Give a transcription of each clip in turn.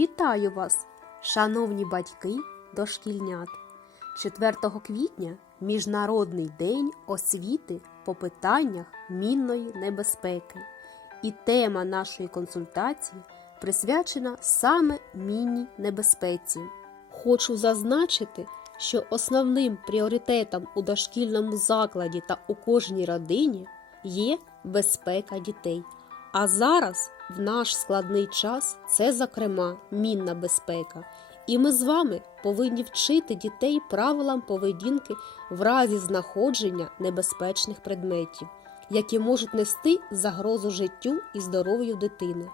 Вітаю вас, шановні батьки дошкільнят. 4 квітня Міжнародний день освіти по питаннях мінної небезпеки. І тема нашої консультації присвячена саме мінній небезпеці. Хочу зазначити, що основним пріоритетом у дошкільному закладі та у кожній родині є безпека дітей. А зараз, в наш складний час, це, зокрема, мінна безпека. І ми з вами повинні вчити дітей правилам поведінки в разі знаходження небезпечних предметів, які можуть нести загрозу життю і здоров'ю дитини.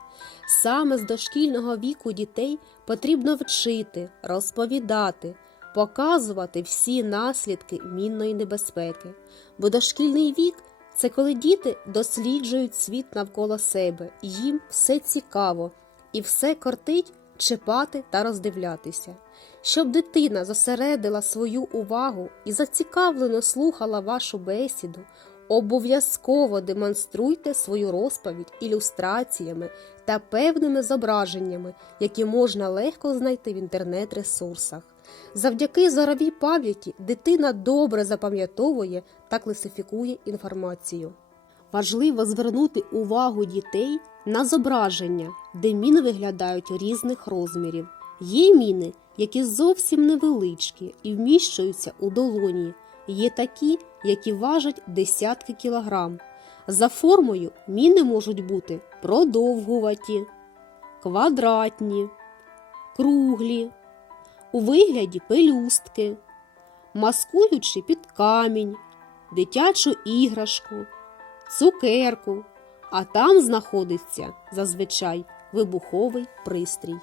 Саме з дошкільного віку дітей потрібно вчити, розповідати, показувати всі наслідки мінної небезпеки, бо дошкільний вік це коли діти досліджують світ навколо себе, їм все цікаво і все кортить чіпати та роздивлятися. Щоб дитина зосередила свою увагу і зацікавлено слухала вашу бесіду, обов'язково демонструйте свою розповідь ілюстраціями та певними зображеннями, які можна легко знайти в інтернет-ресурсах. Завдяки зоровій пам'яті дитина добре запам'ятовує та класифікує інформацію. Важливо звернути увагу дітей на зображення, де міни виглядають різних розмірів. Є міни, які зовсім невеличкі і вміщуються у долоні. Є такі, які важать десятки кілограм. За формою міни можуть бути продовгуваті, квадратні, круглі, у вигляді пелюстки, маскуючи під камінь, дитячу іграшку, цукерку, а там знаходиться зазвичай вибуховий пристрій.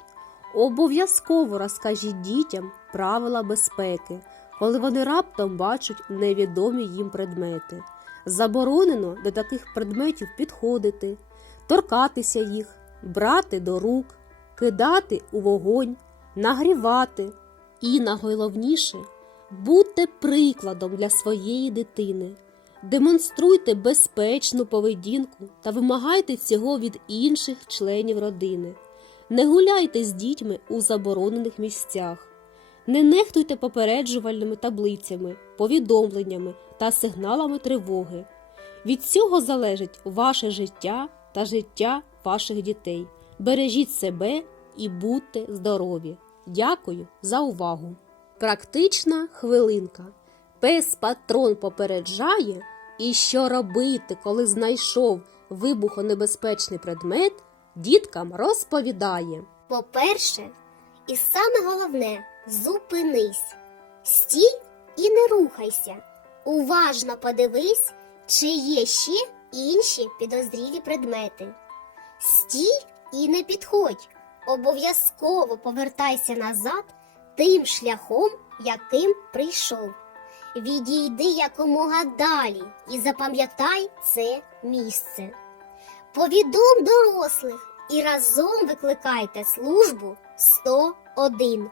Обов'язково розкажіть дітям правила безпеки, коли вони раптом бачать невідомі їм предмети. Заборонено до таких предметів підходити, торкатися їх, брати до рук, кидати у вогонь, нагрівати. І найголовніше будьте прикладом для своєї дитини. Демонструйте безпечну поведінку та вимагайте цього від інших членів родини. Не гуляйте з дітьми у заборонених місцях. Не нехтуйте попереджувальними таблицями, повідомленнями та сигналами тривоги. Від цього залежить ваше життя та життя ваших дітей. Бережіть себе і будьте здорові. Дякую за увагу. Практична хвилинка. Пес патрон попереджає, і що робити, коли знайшов вибухонебезпечний предмет, діткам розповідає. По-перше, і саме головне зупинись, стій і не рухайся. Уважно подивись, чи є ще інші підозрілі предмети. Стій і не підходь. Обов'язково повертайся назад тим шляхом, яким прийшов. Відійди якомога далі і запам'ятай це місце. Повідом дорослих і разом викликайте службу 101.